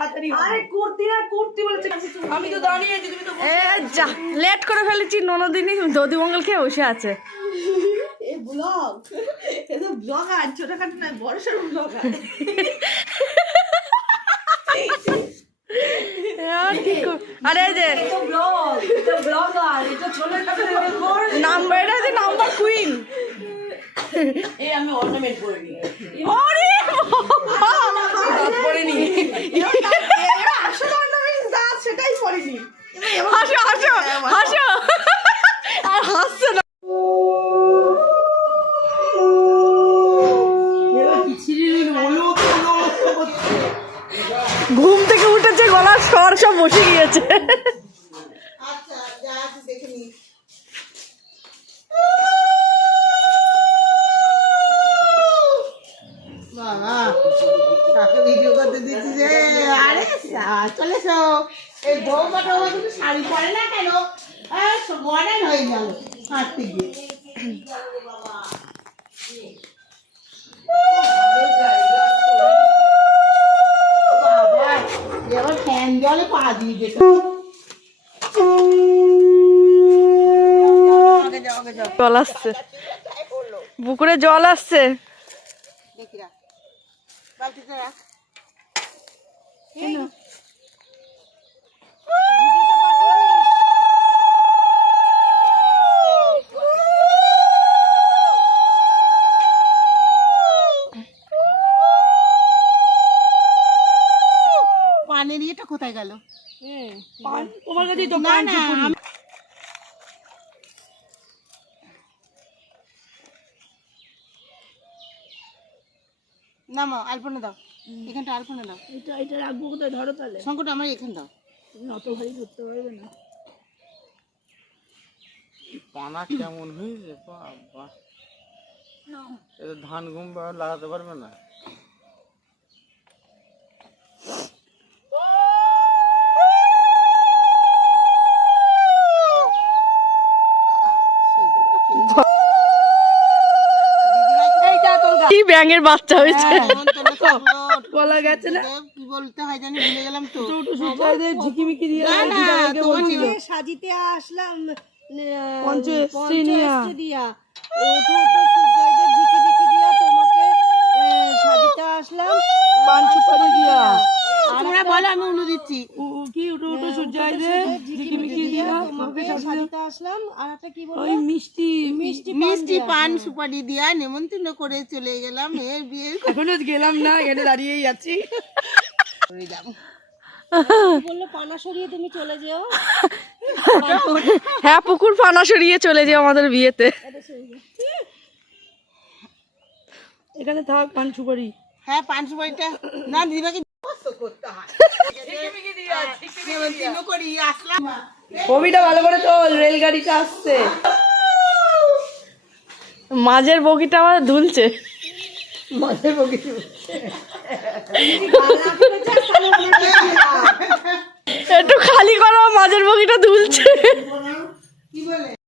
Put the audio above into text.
তাড়াতাড়ি আরে কুর্তি না কুর্তি বলেছে আমি তো দাঁড়িয়ে আছি তুমি তো যা লেট করে ফেলেছি ননদিনী দধিমঙ্গল খেয়ে বসে আছে এই ব্লগ এই তো ব্লগার ছোটখাটো না বড় সড়ো ব্লগার আরে যে ব্লগ এটা ব্লগার এটা ছোটখাটো নাম্বার এটা যে নাম্বার কুইন এই আমি অর্নামেন্ট করে নি আরে পরে নি আসলে অর্নামেন্টস দা সেটাই পড়িনি হাসো হাসো হাসো আর হাসছে না ঘুম থেকে উঠেছে গলার স্বর সব বসে গিয়েছে আচ্ছা যা আছে দেখে নি বাবা কাকে ভিডিও করতে দিচ্ছি যে আরে চলে এসো এই বউমাটা তুমি শাড়ি পরে না কেন মডার্ন হয়ে গেল হাঁটতে গিয়ে বাবা এবার ফ্যান জলে পা দিয়ে যেত জল আসছে পুকুরে জল আসছে দেখি রাখ বালতিতে রাখ পানের ইয়েটা কোথায় গেল পান তোমার কাছেই তো না পান না চুপুরি। নামো আলপনা দাও এখানটা আলপনা দাও এটা এটা রাখবো কোথায় ধরো তাহলে সংকট আমার এখান দাও তুমি অত ভারী করতে পারবে না পানা কেমন হয়েছে বাবা এটা ধান গম লাগাতে পারবে না কি ব্যাঙের বাচ্চা হয়েছে বলা গেছে না কি বলতে হয় জানি ভুলে গেলাম তো একটু সুচাইদের ঝিকিমিকি দিয়ে না না তোমার বলছিল সাজিতে আসলাম পঞ্চশ্রী নিয়া দিয়া ওঠো ওঠো সূর্যদের ঝিকিমিকি দিয়া তোমাকে সাজিতে আসলাম পান সুপারি দিয়া তোমরা বলো আমি উলু দিচ্ছি কি উঠো উঠো সূর্যাইদের ঝিকিমিকি দিয়া তোমাকে সাজিতে আসলাম আর একটা কি বলবো ওই মিষ্টি মিষ্টি পান সুপারি দিয়া নেমন্তন্ন করে চলে গেলাম এর বিয়ে এখনো গেলাম না এখানে দাঁড়িয়েই আছি করে যাব বললো পানা সরিয়ে তুমি চলে যেও হ্যাঁ পুকুর ফানা সরিয়ে চলে যাও আমাদের বিয়েতে এখানে থাক পান সুপারি হ্যাঁ পান সুপারিটা না দিদিভাইকে করতে হয় নেমন্তন্ন করি আসলাম ছবিটা ভালো করে চল রেলগাড়িটা আসছে মাঝের বগিটা আবার দুলছে একটু খালি করো মাঝের বগিটা দুলছে কি বলে